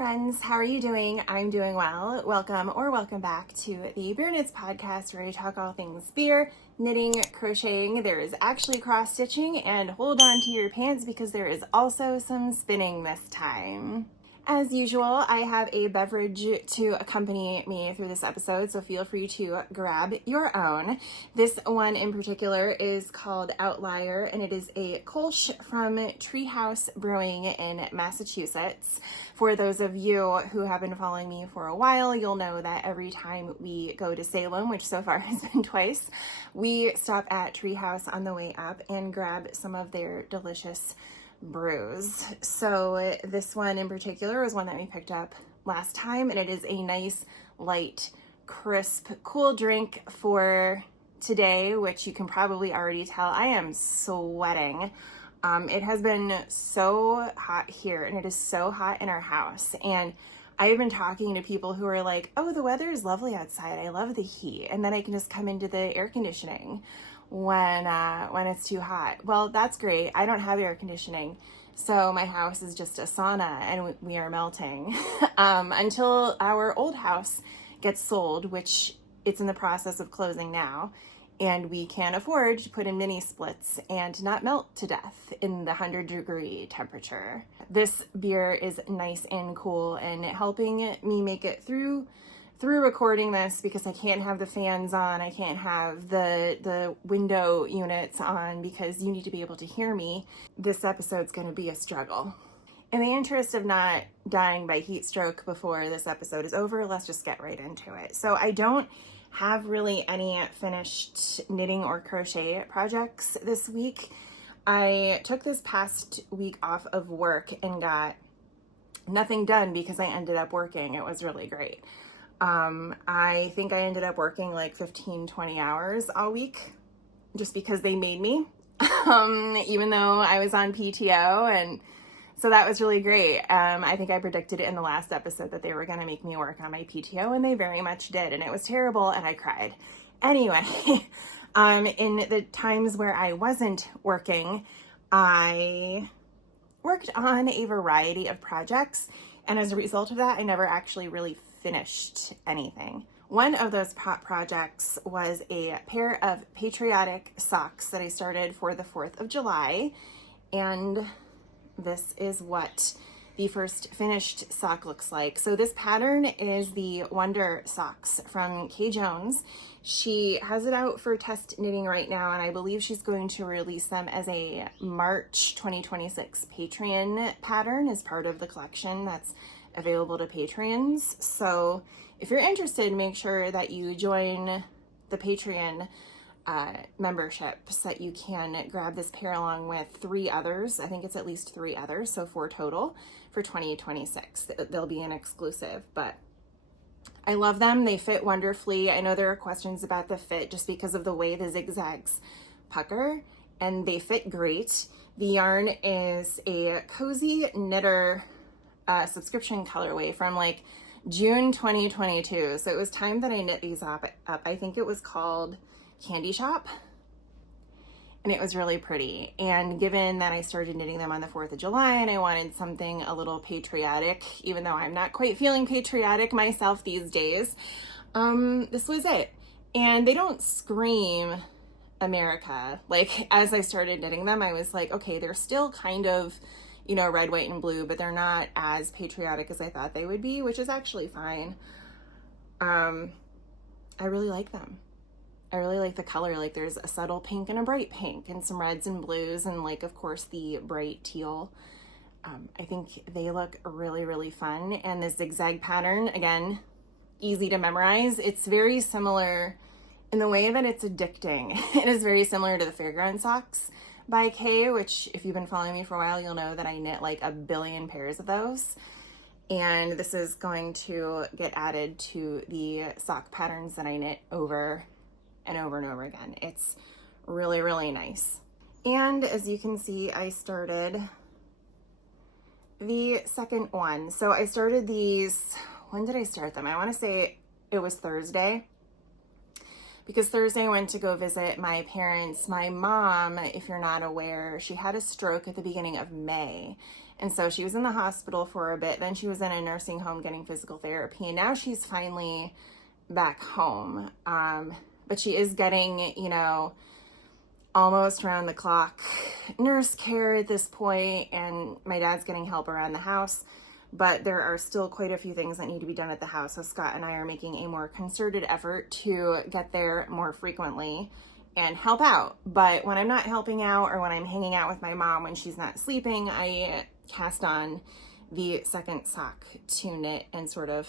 friends, how are you doing? I'm doing well. Welcome back to the Beer Knits podcast, where we talk all things beer, knitting, crocheting. There is actually cross stitching, and hold on to your pants because there is also some spinning this time. As usual, I have a beverage to accompany me through this episode, so feel free to grab your own. This one in particular is called Outlier, and it is a Kolsch from Treehouse Brewing in Massachusetts. For those of you who have been following me for a while, you'll know that every time we go to Salem, which so far has been twice, we stop at Treehouse on the way up and grab some of their delicious brews. So this one in particular was one that we picked up last time, and it is a nice, light, crisp, cool drink for today, which you can probably already tell I am sweating. It has been so hot here, and it is so hot in our house, and I've been talking to people who are like, oh, the weather is lovely outside, I love the heat, and then I can just come into the air conditioning when it's too hot. Well, that's great. I don't have air conditioning, so my house is just a sauna, and we are melting until our old house gets sold, which it's in the process of closing now, and we can afford to put in mini splits and not melt to death in the 100-degree temperature. This beer is nice and cool and helping me make it through recording this, because I can't have the fans on, I can't have the window units on, because you need to be able to hear me. This episode's going to be a struggle. In the interest of not dying by heat stroke before this episode is over, let's just get right into it. So I don't have really any finished knitting or crochet projects this week. I took this past week off of work and got nothing done because I ended up working. It was really great. I think I ended up working like 15-20 hours all week just because they made me, even though I was on PTO, and so that was really great. I think I predicted it in the last episode that they were going to make me work on my PTO, and they very much did, and it was terrible, and I cried. Anyway, in the times where I wasn't working, I worked on a variety of projects, and as a result of that, I never actually really finished anything. One of those projects was a pair of Patriotic socks that I started for the 4th of July, and this is what the first finished sock looks like. So this pattern is the Wonder Socks from Kay Jones. She has it out for test knitting right now, and I believe she's going to release them as a March 2026 Patreon pattern as part of the collection that's available to patrons. So if you're interested, make sure that you join the Patreon membership so that you can grab this pair along with 3 others. I think it's at least 3 others, so 4 total for 2026. They'll be an exclusive, but I love them. They fit wonderfully. I know there are questions about the fit just because of the way the zigzags pucker, and they fit great. The yarn is a Cozy Knitter subscription colorway from like June 2022. So it was time that I knit these up. I think it was called Candy Shop, and it was really pretty. And given that I started knitting them on the 4th of July and I wanted something a little patriotic, even though I'm not quite feeling patriotic myself these days, this was it. And they don't scream America. Like, as I started knitting them, I was like, okay, they're still kind of, you know, red, white, and blue, but they're not as patriotic as I thought they would be, which is actually fine. I really like them. I really like the color. Like, there's a subtle pink and a bright pink and some reds and blues, and like, of course, the bright teal. I think they look really, really fun. And the zigzag pattern, again, easy to memorize. It's very similar in the way that it's addicting. It is very similar to the Fairground Socks by Kay, which if you've been following me for a while, you'll know that I knit like a billion pairs of those. And this is going to get added to the sock patterns that I knit over and over and over again. It's really, really nice. And as you can see, I started the second one. So I started these, when did I start them? I want to say it was Thursday, because Thursday I went to go visit my parents. My mom, if you're not aware, she had a stroke at the beginning of May. And so she was in the hospital for a bit. Then she was in a nursing home getting physical therapy. And now she's finally back home. But she is getting, you know, almost round the clock nurse care at this point. And my dad's getting help around the house. But there are still quite a few things that need to be done at the house. So Scott and I are making a more concerted effort to get there more frequently and help out. But when I'm not helping out, or when I'm hanging out with my mom when she's not sleeping, I cast on the second sock to knit and sort of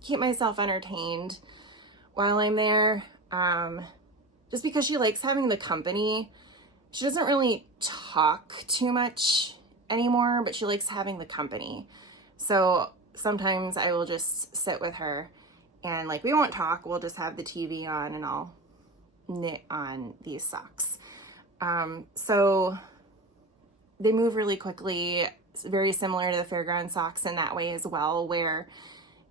keep myself entertained while I'm there. Just because she likes having the company. She doesn't really talk too much anymore, but she likes having the company. So sometimes I will just sit with her and, like, we won't talk. We'll just have the TV on and I'll knit on these socks. So they move really quickly. It's very similar to the fairground socks in that way as well, where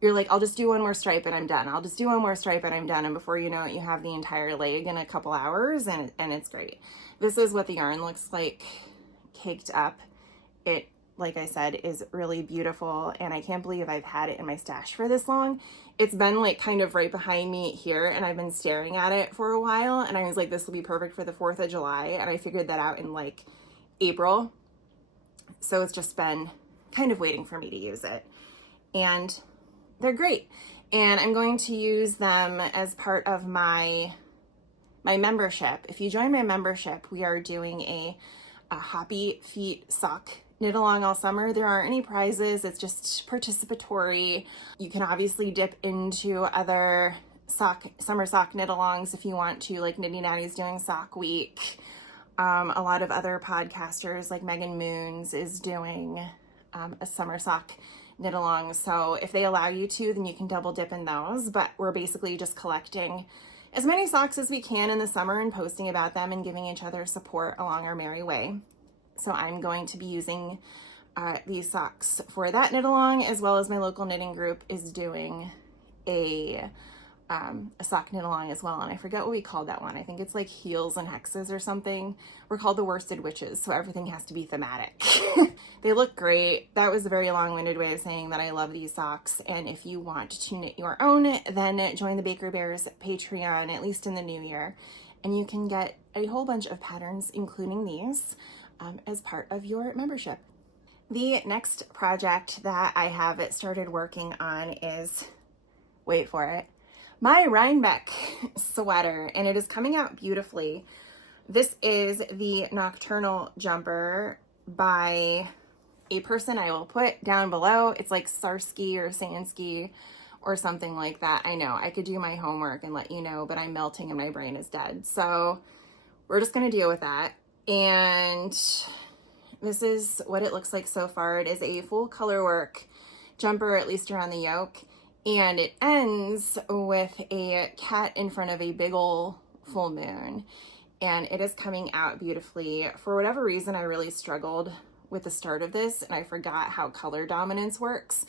you're like, I'll just do one more stripe and I'm done. I'll just do one more stripe and I'm done. And before you know it, you have the entire leg in a couple hours, and it's great. This is what the yarn looks like caked up. It, like I said, is really beautiful, and I can't believe I've had it in my stash for this long. It's been like kind of right behind me here, and I've been staring at it for a while, and I was like, this will be perfect for the 4th of July, and I figured that out in like April. So it's just been kind of waiting for me to use it, and they're great. And I'm going to use them as part of my membership. If you join my membership, we are doing a Hoppy Feet sock knit along all summer. There aren't any prizes. It's just participatory. You can obviously dip into other summer sock knit alongs if you want to, like Knitty Natty's doing Sock Week. A lot of other podcasters like Megan Moons is doing a summer sock knit along. So if they allow you to, then you can double dip in those. But we're basically just collecting as many socks as we can in the summer and posting about them and giving each other support along our merry way. So I'm going to be using these socks for that knit along, as well as my local knitting group is doing a sock knit along as well. And I forget what we called that one. I think it's like heels and hexes or something. We're called the Worsted Witches, so everything has to be thematic. They look great. That was a very long-winded way of saying that I love these socks. And if you want to knit your own, then join the Baker Bears Patreon, at least in the new year. And you can get a whole bunch of patterns, including these, as part of your membership. The next project that I have started working on is, wait for it, my Rhinebeck sweater, and it is coming out beautifully. This is the Nocturnal Jumper by a person I will put down below. It's like Sarsky or Sansky or something like that. I know, I could do my homework and let you know, but I'm melting and my brain is dead. So we're just gonna deal with that. And this is what it looks like so far. It is a full color work jumper, at least around the yoke. And it ends with a cat in front of a big ol' full moon. And it is coming out beautifully. For whatever reason, I really struggled with the start of this, and I forgot how color dominance works.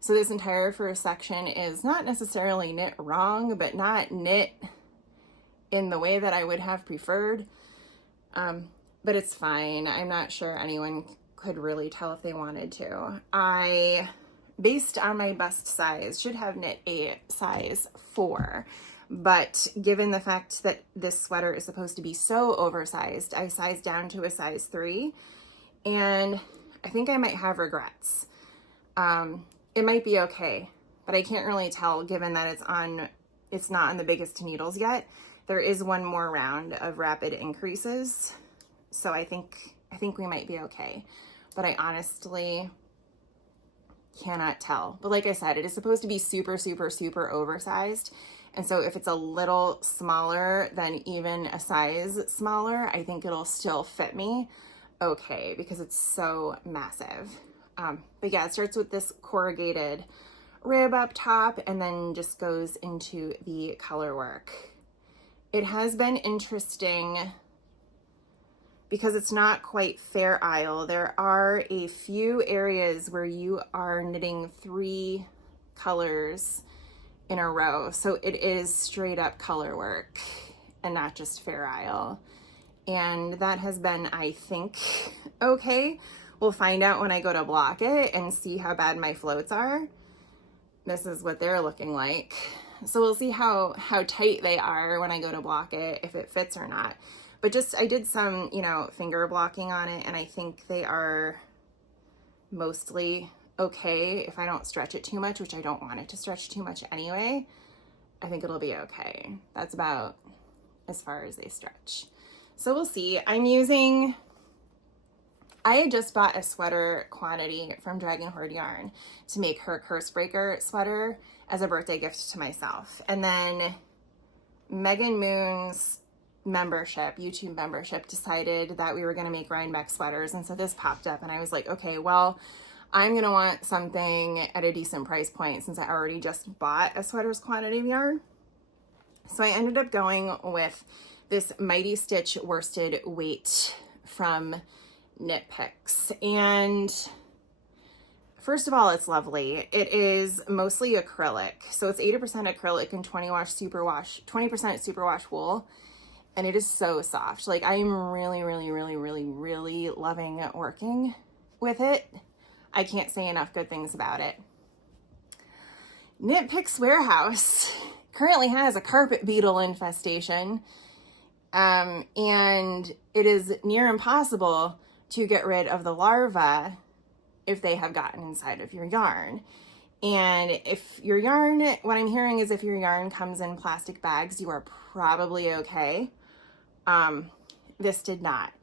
So this entire first section is not necessarily knit wrong, but not knit in the way that I would have preferred. But it's fine. I'm not sure anyone could really tell if they wanted to. I, based on my bust size, should have knit a size 4. But given the fact that this sweater is supposed to be so oversized, I sized down to a size 3. And I think I might have regrets. It might be okay, but I can't really tell given that it's not on the biggest needles yet. There is one more round of rapid increases. So I think we might be okay, but I honestly cannot tell. But like I said, it is supposed to be super, super, super oversized. And so if it's a little smaller than even a size smaller, I think it'll still fit me okay because it's so massive. But yeah, it starts with this corrugated rib up top and then just goes into the color work. It has been interesting because it's not quite Fair Isle. There are a few areas where you are knitting 3 colors in a row. So it is straight up color work. and not just Fair Isle. And that has been, I think, okay. We'll find out when I go to block it and see how bad my floats are. This is what they're looking like. So we'll see how tight they are when I go to block it, if it fits or not. But just, I did some, you know, finger blocking on it, and I think they are mostly okay if I don't stretch it too much, which I don't want it to stretch too much anyway. I think it'll be okay. That's about as far as they stretch. So we'll see. I had just bought a sweater quantity from Dragon Horde Yarn to make her Curse Breaker sweater as a birthday gift to myself. And then Megan Moon's membership, YouTube membership, decided that we were going to make Rhinebeck sweaters. And so this popped up and I was like, okay, well, I'm going to want something at a decent price point since I already just bought a sweater's quantity of yarn. So I ended up going with this Mighty Stitch worsted weight from Knit Picks. And first of all, it's lovely. It is mostly acrylic. So it's 80% acrylic and 20% superwash wool. And it is so soft. Like, I'm really, really, really, really, really loving working with it. I can't say enough good things about it. Knit Picks Warehouse currently has a carpet beetle infestation. And it is near impossible to get rid of the larvae if they have gotten inside of your yarn. And if your yarn, what I'm hearing is if your yarn comes in plastic bags, you are probably okay. This did not.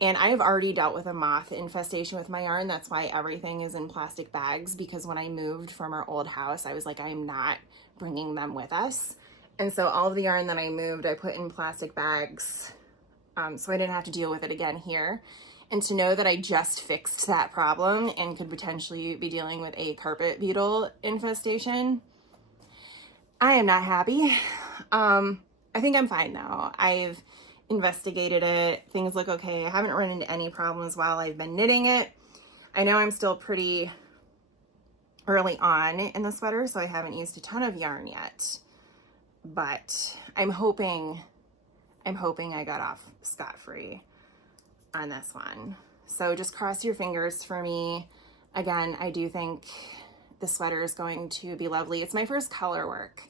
And I have already dealt with a moth infestation with my yarn. That's why everything is in plastic bags, because when I moved from our old house, I was like, I'm not bringing them with us. And so all of the yarn that I moved, I put in plastic bags, so I didn't have to deal with it again here. And to know that I just fixed that problem and could potentially be dealing with a carpet beetle infestation, I am not happy. I think I'm fine though. I've investigated it. Things look okay. I haven't run into any problems while I've been knitting it. I know I'm still pretty early on in the sweater, so I haven't used a ton of yarn yet. But I'm hoping I got off scot-free on this one. So just cross your fingers for me. Again, I do think the sweater is going to be lovely. It's my first color work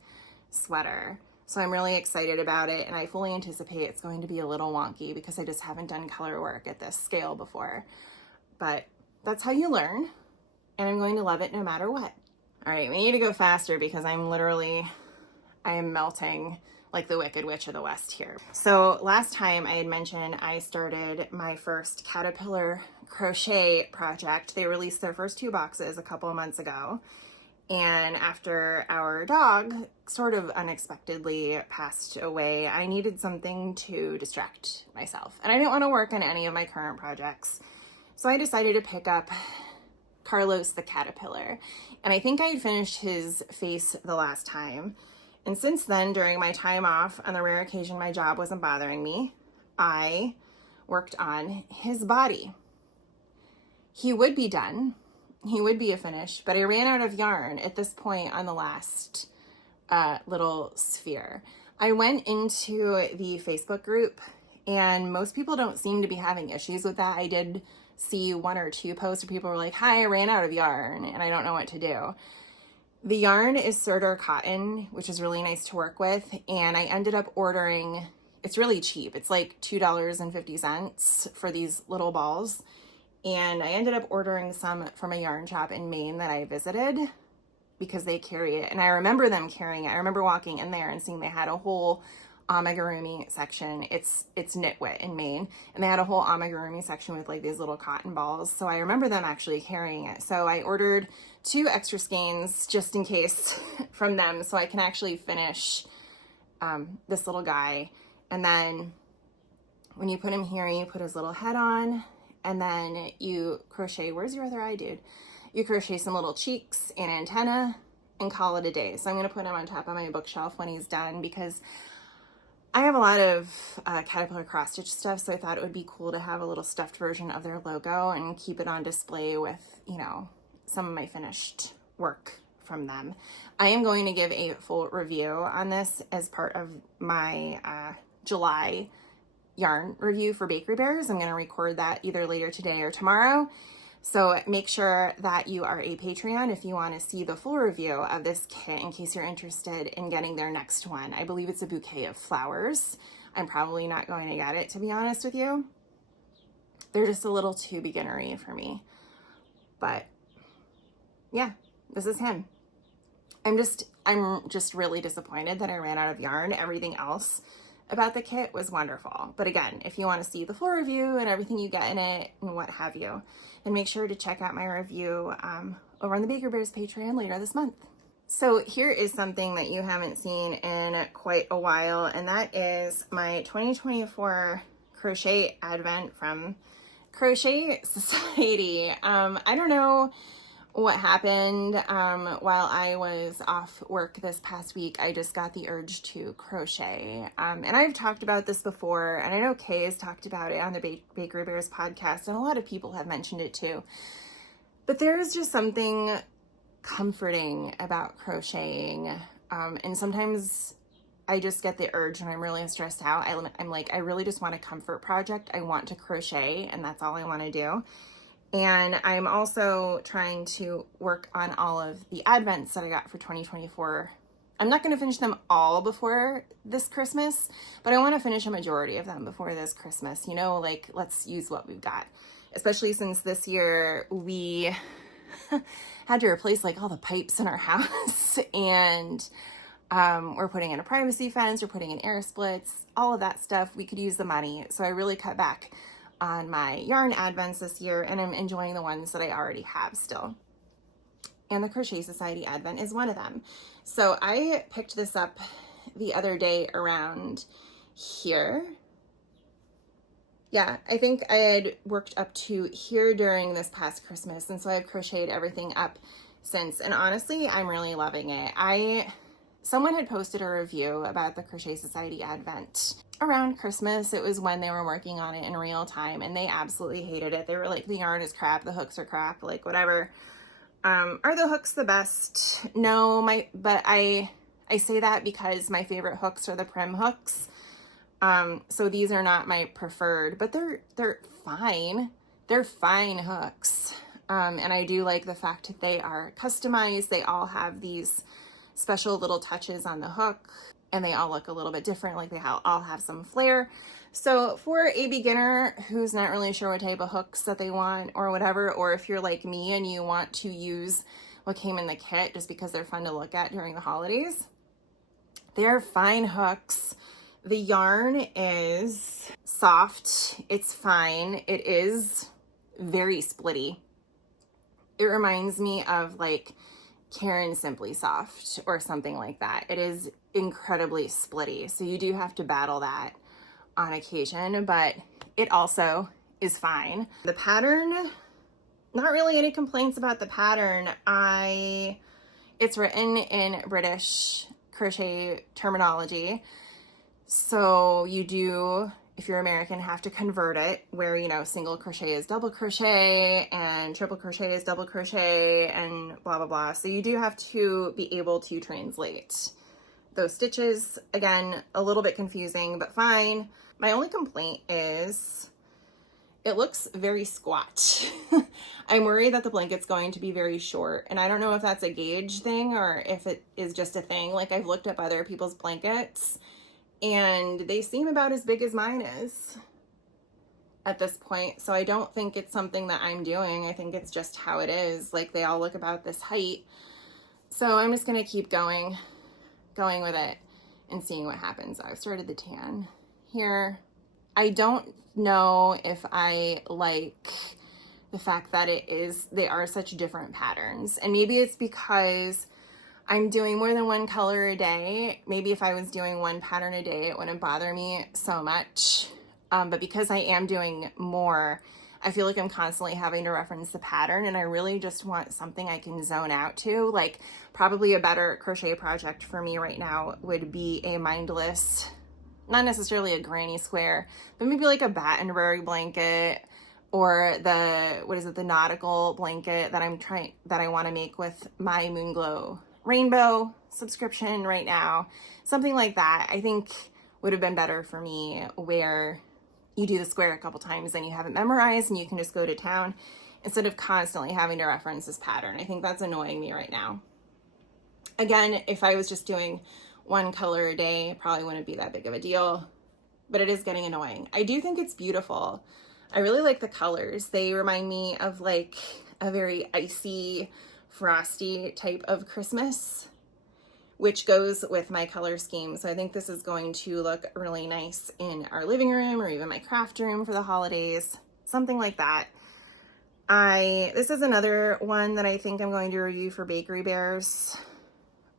sweater, so I'm really excited about it, and I fully anticipate it's going to be a little wonky because I just haven't done color work at this scale before. But that's how you learn, and I'm going to love it no matter what. All right, we need to go faster because I am melting like the Wicked Witch of the West here. So last time I had mentioned I started my first Caterpillar crochet project. They released their first 2 boxes a couple of months ago. And after our dog sort of unexpectedly passed away, I needed something to distract myself. And I didn't want to work on any of my current projects. So I decided to pick up Carlos the Caterpillar. And I think I had finished his face the last time. And since then, during my time off, on the rare occasion my job wasn't bothering me, I worked on his body. He would be done. He would be a finish, but I ran out of yarn at this point on the last little sphere. I went into the Facebook group, and most people don't seem to be having issues with that. I did see 1 or 2 posts where people were like, hi, I ran out of yarn and I don't know what to do. The yarn is Surdar cotton, which is really nice to work with, and I ended up ordering, it's really cheap. It's like $2.50 for these little balls. And I ended up ordering some from a yarn shop in Maine that I visited because they carry it. And I remember them carrying it. I remember walking in there and seeing they had a whole amigurumi section. It's Knitwit in Maine. And they had a whole amigurumi section with like these little cotton balls. So I remember them actually carrying it. So I ordered 2 extra skeins just in case from them so I can actually finish this little guy. And then when you put him here, you put his little head on. And then you crochet, where's your other eye, dude? You crochet some little cheeks and antenna and call it a day. So I'm going to put him on top of my bookshelf when he's done because I have a lot of Caterpillar cross stitch stuff. So I thought it would be cool to have a little stuffed version of their logo and keep it on display with, you know, some of my finished work from them. I am going to give a full review on this as part of my July yarn review for Bakery Bears. I'm going to record that either later today or tomorrow. So make sure that you are a Patreon if you want to see the full review of this kit in case you're interested in getting their next one. I believe it's a bouquet of flowers. I'm probably not going to get it, to be honest with you. They're just a little too beginnery for me. But yeah, this is him. I'm just really disappointed that I ran out of yarn. Everything else about the kit was wonderful. But again, if you want to see the full review and everything you get in it and what have you, then make sure to check out my review over on the Baker Bears Patreon later this month. So here is something that you haven't seen in quite a while, and that is my 2024 crochet advent from Crochet Society. I don't know what happened while I was off work this past week. I just got the urge to crochet. And I've talked about this before, and I know Kay has talked about it on the Bakery Bears podcast, and a lot of people have mentioned it too. But there is just something comforting about crocheting. And sometimes I just get the urge when I'm really stressed out. I'm like, I really just want a comfort project. I want to crochet, and that's all I want to do. And I'm also trying to work on all of the advents that I got for 2024. I'm not going to finish them all before this Christmas, but I want to finish a majority of them before this Christmas. You know, like, let's use what we've got. Especially since this year we had to replace like all the pipes in our house, and we're putting in a privacy fence, we're putting in air splits, all of that stuff. We could use the money. So I really cut back on my yarn advents this year, and I'm enjoying the ones that I already have still. And the Crochet Society advent is one of them. So I picked this up the other day around here. Yeah, I think I had worked up to here during this past Christmas, and so I've crocheted everything up since, and honestly, I'm really loving it. Someone had posted a review about the Crochet Society advent around Christmas. It was when they were working on it in real time, and they absolutely hated it. They were like, the yarn is crap, the hooks are crap, like whatever. Are the hooks the best? No, but I say that because my favorite hooks are the Prim hooks. So these are not my preferred, but they're fine. They're fine hooks. And I do like the fact that they are customized. They all have these special little touches on the hook, and they all look a little bit different. Like they all have some flair. So for a beginner who's not really sure what type of hooks that they want or whatever, or if you're like me and you want to use what came in the kit just because they're fun to look at during the holidays, they're fine hooks. The yarn is soft. It's fine. It is very splitty. It reminds me of like Karen Simply Soft or something like that. It is incredibly splitty. So you do have to battle that on occasion, but it also is fine. The pattern, not really any complaints about the pattern. It's written in British crochet terminology. So you do, if you're American, have to convert it where, you know, single crochet is double crochet and triple crochet is double crochet and blah, blah, blah. So you do have to be able to translate those stitches. Again, a little bit confusing, but fine. My only complaint is it looks very squat. I'm worried that the blanket's going to be very short, and I don't know if that's a gauge thing or if it is just a thing. Like, I've looked up other people's blankets and they seem about as big as mine is at this point. So I don't think it's something that I'm doing. I think it's just how it is. Like, they all look about this height. So I'm just going to keep going with it and seeing what happens. I've started the tan here. I don't know if I like the fact that they are such different patterns. And maybe it's because I'm doing more than one color a day. Maybe if I was doing one pattern a day, it wouldn't bother me so much. But because I am doing more, I feel like I'm constantly having to reference the pattern, and I really just want something I can zone out to. Like, probably a better crochet project for me right now would be a mindless, not necessarily a granny square, but maybe like a Battenberg blanket, or the nautical blanket that I want to make with my Moonglow Rainbow subscription right now. Something like that. I think would have been better for me, where you do the square a couple times and you have it memorized and you can just go to town instead of constantly having to reference this pattern. I think that's annoying me right now. Again, if I was just doing one color a day, it probably wouldn't be that big of a deal, but it is getting annoying. I do think it's beautiful. I really like the colors. They remind me of like a very icy, frosty type of Christmas, which goes with my color scheme. So I think this is going to look really nice in our living room or even my craft room for the holidays, something like that. This is another one that I think I'm going to review for Bakery Bears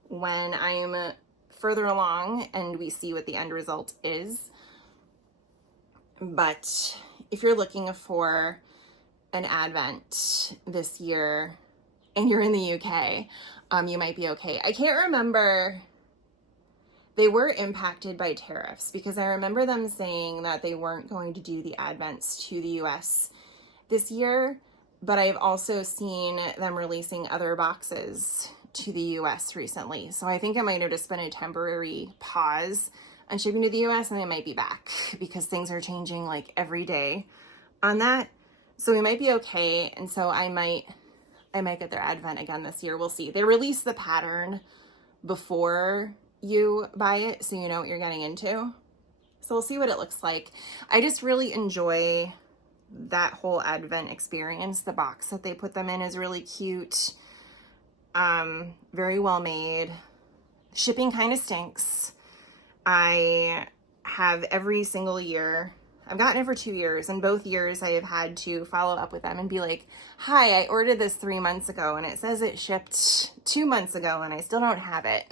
when I'm further along and we see what the end result is. But if you're looking for an Advent this year and you're in the UK, you might be okay. I can't remember. They were impacted by tariffs because I remember them saying that they weren't going to do the Advents to the US this year, but I've also seen them releasing other boxes to the US recently. So I think it might have just been a temporary pause on shipping to the US, and they might be back because things are changing like every day on that. So we might be okay. And so I might get their Advent again this year. We'll see. They release the pattern before you buy it, so you know what you're getting into. So we'll see what it looks like. I just really enjoy that whole Advent experience. The box that they put them in is really cute. Very well made. Shipping kind of stinks. I have every single year, I've gotten it for 2 years, and both years I have had to follow up with them and be like, hi, I ordered this 3 months ago and it says it shipped 2 months ago and I still don't have it.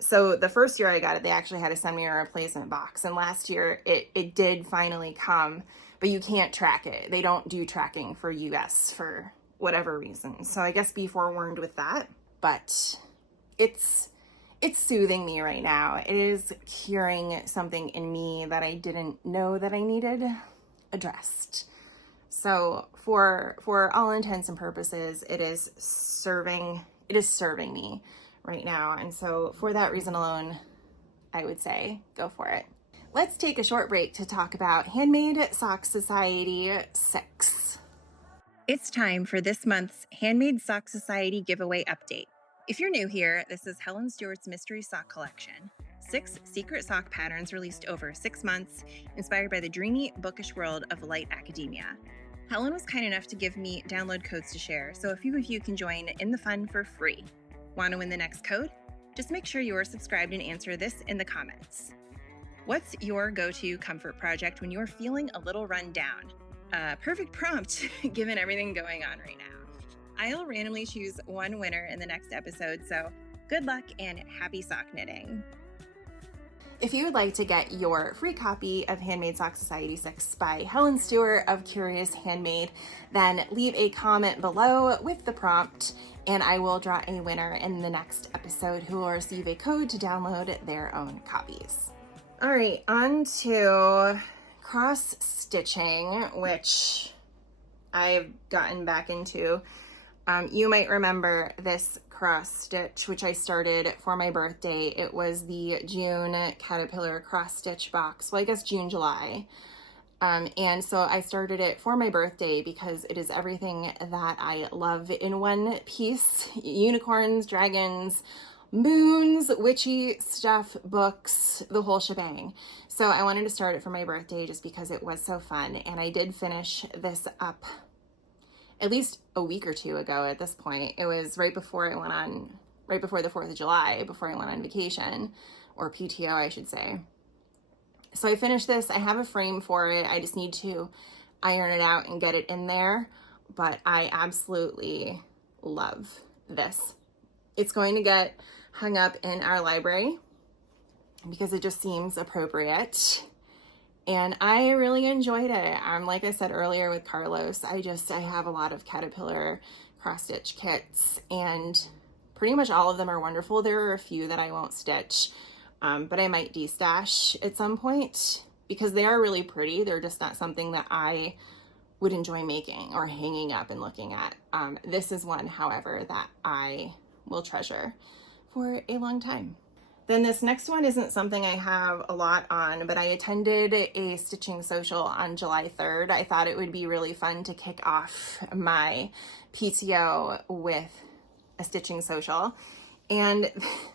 So the first year I got it, they actually had to send me a replacement box, and last year it did finally come, but you can't track it. They don't do tracking for US for whatever reason. So I guess be forewarned with that, but it's soothing me right now. It is curing something in me that I didn't know that I needed addressed. So for all intents and purposes, it is serving me right now. And so for that reason alone, I would say go for it. Let's take a short break to talk about Handmade Sock Society 6. It's time for this month's Handmade Sock Society giveaway update. If you're new here, this is Helen Stewart's Mystery Sock Collection. 6 secret sock patterns released over 6 months, inspired by the dreamy, bookish world of light academia. Helen was kind enough to give me download codes to share, so a few of you can join in the fun for free. Want to win the next code? Just make sure you're subscribed and answer this in the comments. What's your go-to comfort project when you're feeling a little run down? Perfect prompt, given everything going on right now. I'll randomly choose one winner in the next episode, so good luck and happy sock knitting. If you would like to get your free copy of Handmade Sock Society 6 by Helen Stewart of Curious Handmade, then leave a comment below with the prompt, and I will draw a winner in the next episode who will receive a code to download their own copies. All right, on to cross stitching, which I've gotten back into. You might remember this cross stitch, which I started for my birthday. It was the June Caterpillar cross stitch box. Well, I guess June, July. And so I started it for my birthday because it is everything that I love in one piece. Unicorns, dragons, moons, witchy stuff, books, the whole shebang. So I wanted to start it for my birthday just because it was so fun. And I did finish this up at least a week or two ago at this point. It was right before the 4th of July, before I went on vacation, or PTO, I should say. So I finished this. I have a frame for it. I just need to iron it out and get it in there, but I absolutely love this. It's going to get hung up in our library because it just seems appropriate. And I really enjoyed it. Like I said earlier with Carlos, I have a lot of Caterpillar cross stitch kits, and pretty much all of them are wonderful. There are a few that I won't stitch, but I might de-stash at some point because they are really pretty. They're just not something that I would enjoy making or hanging up and looking at. This is one, however, that I will treasure for a long time. Then this next one isn't something I have a lot on, but I attended a stitching social on July 3rd. I thought it would be really fun to kick off my PTO with a stitching social. And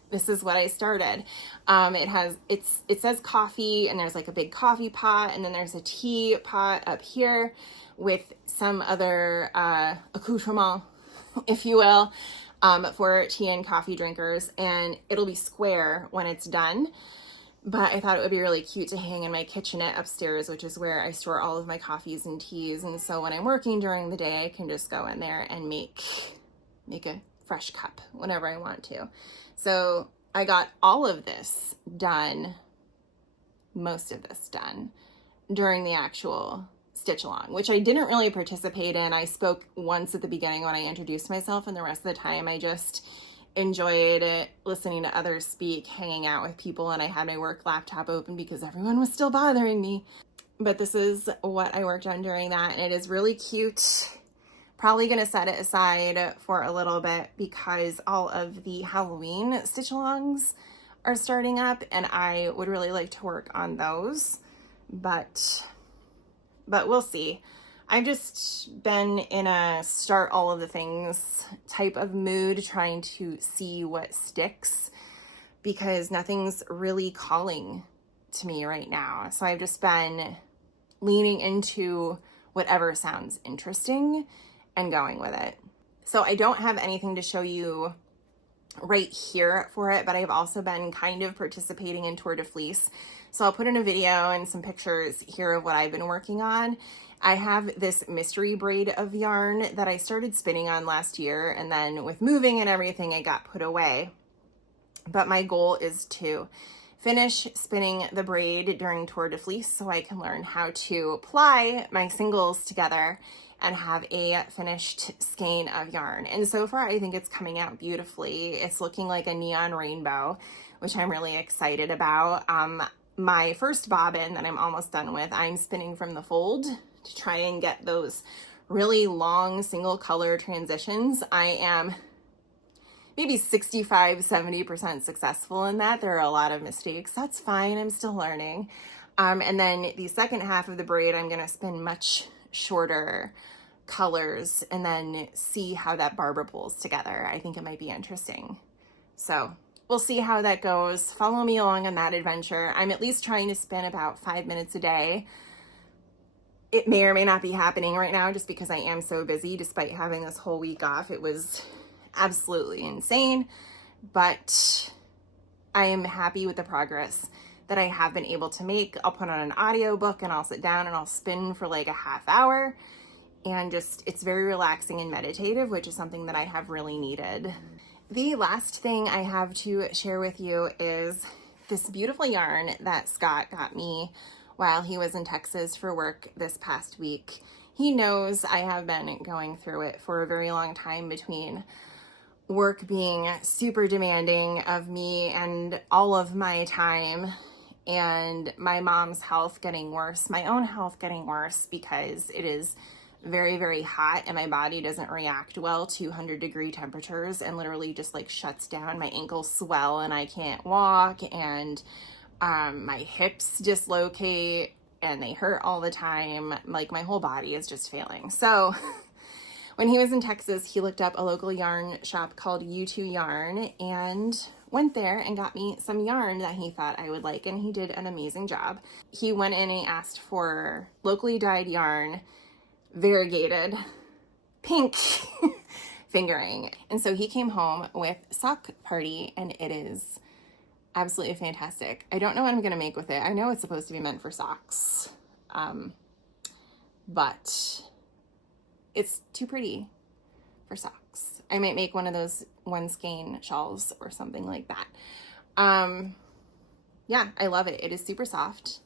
this is what I started. It says coffee, and there's like a big coffee pot, and then there's a tea pot up here with some other accoutrement, if you will, for tea and coffee drinkers, and it'll be square when it's done. But I thought it would be really cute to hang in my kitchenette upstairs, which is where I store all of my coffees and teas. And so when I'm working during the day, I can just go in there and make a fresh cup whenever I want to. So I got all of this done, most of this done, during the actual stitch along, which I didn't really participate in. I spoke once at the beginning when I introduced myself, and the rest of the time I just enjoyed it, listening to others speak, hanging out with people, and I had my work laptop open because everyone was still bothering me. But this is what I worked on during that, and it is really cute. Probably going to set it aside for a little bit because all of the Halloween stitch alongs are starting up, and I would really like to work on those, but we'll see. I've just been in a start all of the things type of mood, trying to see what sticks, because nothing's really calling to me right now. So I've just been leaning into whatever sounds interesting and going with it. So I don't have anything to show you right here for it, but I've also been kind of participating in Tour de Fleece. So I'll put in a video and some pictures here of what I've been working on. I have this mystery braid of yarn that I started spinning on last year, and then with moving and everything, it got put away. But my goal is to finish spinning the braid during Tour de Fleece so I can learn how to ply my singles together and have a finished skein of yarn. And so far, I think it's coming out beautifully. It's looking like a neon rainbow, which I'm really excited about. My first bobbin that I'm almost done with, I'm spinning from the fold to try and get those really long single color transitions. I am maybe 65-70% successful in that. There are a lot of mistakes. That's fine. I'm still learning. And then the second half of the braid, I'm going to spin much shorter colors and then see how that barber pulls together. I think it might be interesting. So we'll see how that goes. Follow me along on that adventure. I'm at least trying to spin about 5 minutes a day. It may or may not be happening right now just because I am so busy despite having this whole week off. It was absolutely insane, but I am happy with the progress that I have been able to make. I'll put on an audiobook and I'll sit down and I'll spin for like a half hour, and just, it's very relaxing and meditative, which is something that I have really needed. The last thing I have to share with you is this beautiful yarn that Scott got me while he was in Texas for work this past week. He knows I have been going through it for a very long time, between work being super demanding of me and all of my time, and my mom's health getting worse, my own health getting worse, because it is very, very hot and my body doesn't react well to 100-degree temperatures and literally just like shuts down. My ankles swell and I can't walk, and my hips dislocate and they hurt all the time. Like, my whole body is just failing. So when he was in Texas, he looked up a local yarn shop called U2 Yarn and went there and got me some yarn that he thought I would like, and he did an amazing job. He went in and he asked for locally dyed yarn, variegated, pink fingering. And so he came home with Sock Party, and it is absolutely fantastic. I don't know what I'm going to make with it. I know it's supposed to be meant for socks, but it's too pretty for socks. I might make one of those one skein shawls or something like that. Yeah, I love it. It is super soft.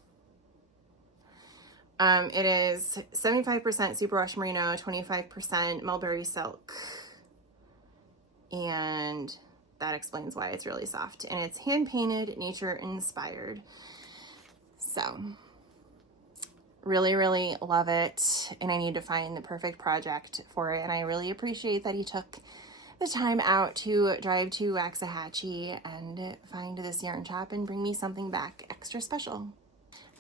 It is 75% superwash merino, 25% mulberry silk, and that explains why it's really soft. And it's hand painted, nature inspired. So really, really love it, and I need to find the perfect project for it. And I really appreciate that he took the time out to drive to Waxahachie and find this yarn shop and bring me something back extra special.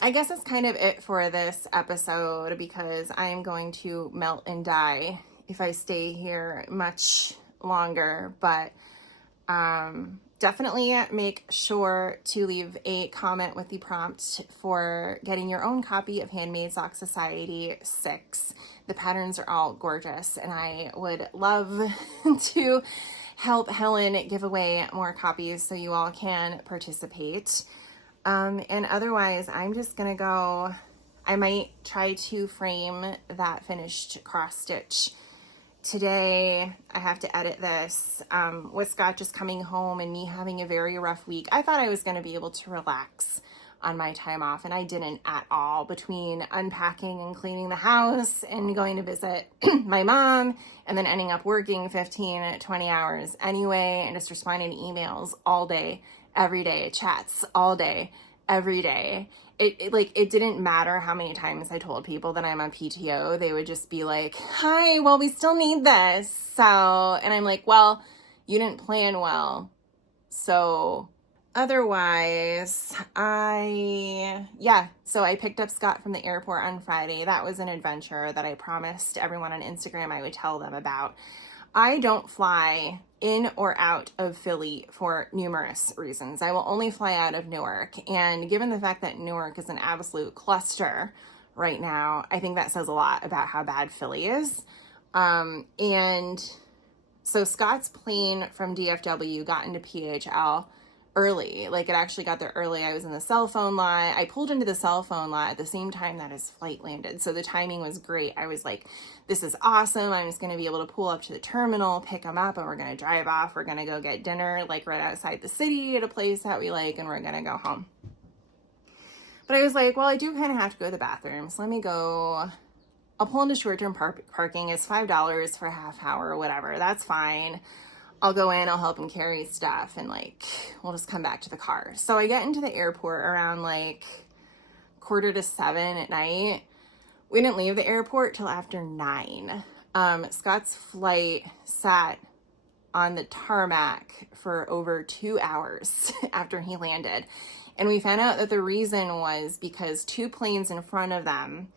I guess that's kind of it for this episode because I am going to melt and die if I stay here much longer, but definitely make sure to leave a comment with the prompt for getting your own copy of Handmade Sock Society 6. The patterns are all gorgeous, and I would love to help Helen give away more copies so you all can participate. And otherwise, I'm just gonna go, I might try to frame that finished cross stitch today. I have to edit this. With Scott just coming home and me having a very rough week, I thought I was going to be able to relax on my time off, and I didn't at all. Between unpacking and cleaning the house and going to visit my mom and then ending up working 15, 20 hours anyway and just responding to emails all day, every day, chats all day, every day. It didn't matter how many times I told people that I'm on PTO, they would just be like, hi, well, we still need this. So, and I'm like, well, you didn't plan well. So otherwise, so I picked up Scott from the airport on Friday. That was an adventure that I promised everyone on Instagram I would tell them about. I don't fly in or out of Philly for numerous reasons. I will only fly out of Newark. And given the fact that Newark is an absolute cluster right now, I think that says a lot about how bad Philly is. And so Scott's plane from DFW got into PHL early. Like, it actually got there early. I was in the cell phone lot. I pulled into the cell phone lot at the same time that his flight landed. So the timing was great. I was like, this is awesome. I'm just going to be able to pull up to the terminal, pick him up, and we're going to drive off. We're going to go get dinner, like right outside the city at a place that we like, and we're going to go home. But I was like, well, I do kind of have to go to the bathroom. So let me go. I'll pull into short-term parking. It's $5 for a half hour or whatever. That's fine. I'll go in, I'll help him carry stuff, and like, we'll just come back to the car. So I get into the airport around like 6:45 at night. We didn't leave the airport till after 9. Scott's flight sat on the tarmac for over 2 hours after he landed. And we found out that the reason was because 2 planes in front of them,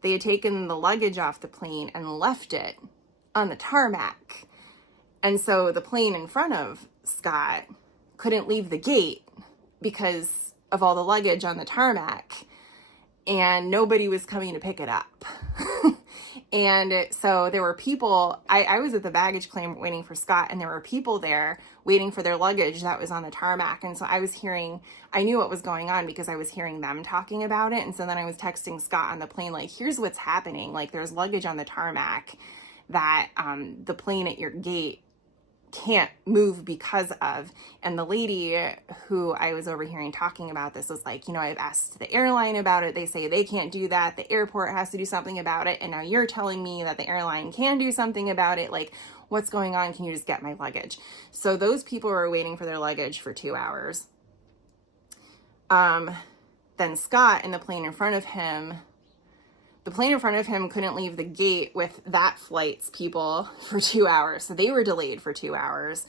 they had taken the luggage off the plane and left it on the tarmac. And so the plane in front of Scott couldn't leave the gate because of all the luggage on the tarmac, and nobody was coming to pick it up. And so there were people, I was at the baggage claim waiting for Scott, and there were people there waiting for their luggage that was on the tarmac. And so I knew what was going on because I was hearing them talking about it. And so then I was texting Scott on the plane, like, here's what's happening. Like, there's luggage on the tarmac that the plane at your gate can't move because of. And the lady who I was overhearing talking about this was like, I've asked the airline about it. They say they can't do that. The airport has to do something about it. And now you're telling me that the airline can do something about it. Like, what's going on? Can you just get my luggage? So those people were waiting for their luggage for 2 hours. Then Scott and the plane in front of him couldn't leave the gate with that flight's people for 2 hours. So they were delayed for 2 hours.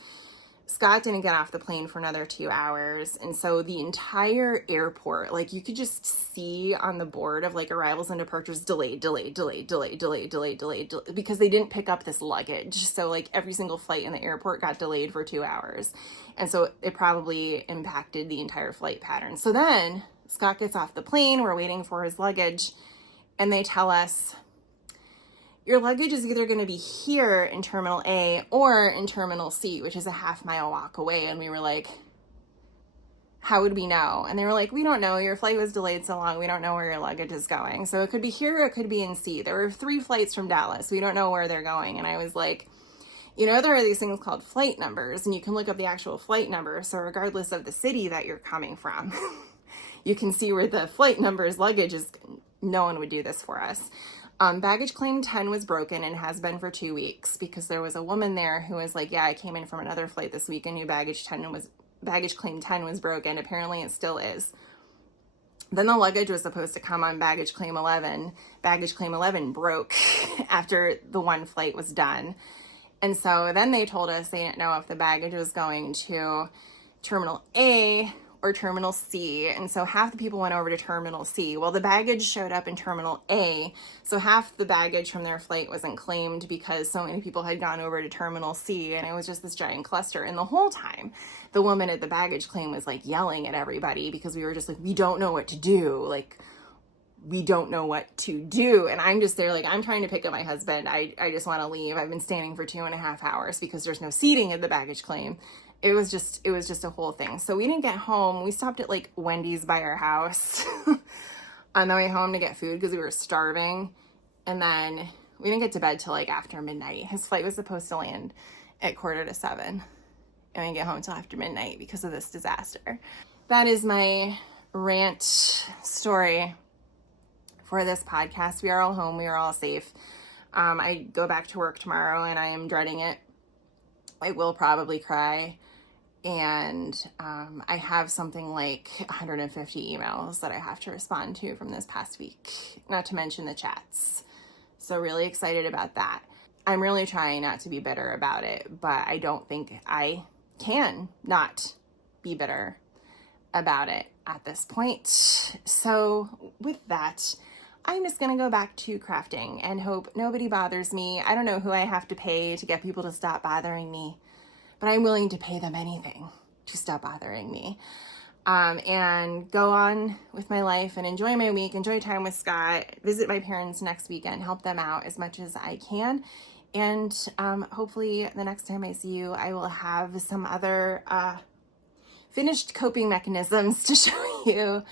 Scott didn't get off the plane for another 2 hours. And so the entire airport, like, you could just see on the board of like arrivals and departures, delayed, because they didn't pick up this luggage. So like every single flight in the airport got delayed for 2 hours. And so it probably impacted the entire flight pattern. So then Scott gets off the plane. We're waiting for his luggage. And they tell us, your luggage is either going to be here in Terminal A or in Terminal C, which is a half-mile walk away. And we were like, how would we know? And they were like, we don't know. Your flight was delayed so long. We don't know where your luggage is going. So it could be here or it could be in C. There were 3 flights from Dallas. We don't know where they're going. And I was like, there are these things called flight numbers, and you can look up the actual flight number. So regardless of the city that you're coming from, you can see where the flight number's luggage is. No one would do this for us. Baggage claim 10 was broken and has been for 2 weeks because there was a woman there who was like, yeah, I came in from another flight this week and new baggage claim 10 was broken. Apparently it still is. Then the luggage was supposed to come on baggage claim 11. Baggage claim 11 broke after the one flight was done. And so then they told us they didn't know if the baggage was going to Terminal A or Terminal C. And so half the people went over to Terminal C. Well, the baggage showed up in Terminal A. So half the baggage from their flight wasn't claimed because so many people had gone over to Terminal C. And it was just this giant cluster. And the whole time, the woman at the baggage claim was like yelling at everybody because we were just like, we don't know what to do. Like, we don't know what to do. And I'm just there like, I'm trying to pick up my husband. I just want to leave. I've been standing for 2.5 hours because there's no seating at the baggage claim. It was just a whole thing. So we didn't get home. We stopped at like Wendy's by our house on the way home to get food because we were starving. And then we didn't get to bed till like after midnight. His flight was supposed to land at 6:45. And we didn't get home till after midnight because of this disaster. That is my rant story for this podcast. We are all home. We are all safe. I go back to work tomorrow and I am dreading it. I will probably cry. And I have something like 150 emails that I have to respond to from this past week, not to mention the chats. So really excited about that. I'm really trying not to be bitter about it, but I don't think I can not be bitter about it at this point. So with that, I'm just going to go back to crafting and hope nobody bothers me. I don't know who I have to pay to get people to stop bothering me, but I'm willing to pay them anything to stop bothering me. And go on with my life and enjoy my week, enjoy time with Scott, visit my parents next weekend, help them out as much as I can. And hopefully the next time I see you, I will have some other finished coping mechanisms to show you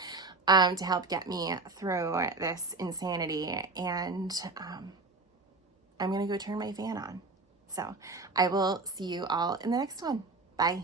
to help get me through this insanity. And I'm going to go turn my fan on. So I will see you all in the next one. Bye.